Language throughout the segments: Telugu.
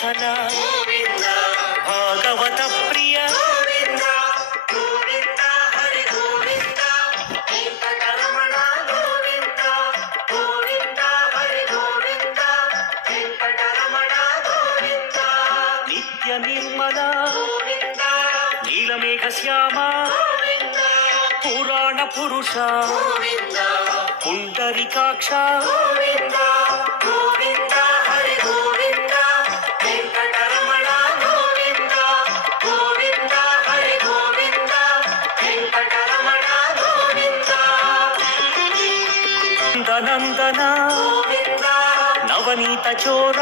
వాసన భాగవత ప్రియ నిత్య నిర్మల నీలమేఘ శ్యామ పురాణ పురుష పుండరీకాక్ష నందన నవనీత చోర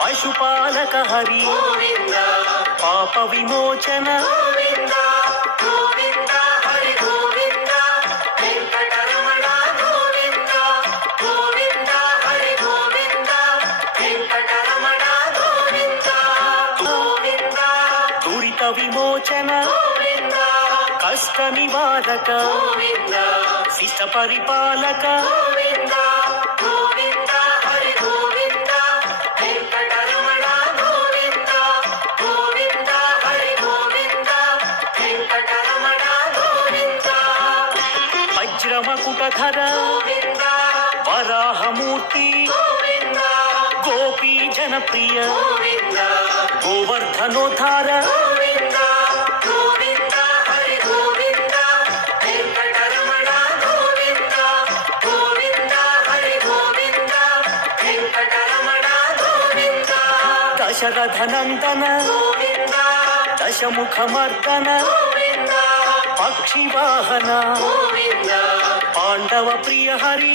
పశుపాలక హరి పాప విమోచన దురిత విమోచన కష్ట నివారక శిష్ట పరిపాలక వజ్రమకుటధర వరాహమూర్తి గోపీ జనప్రియ గోవర్ధనోద్ధార దశరథనందన దశముఖమర్దన పక్షివాహన పాండవ ప్రియ హరి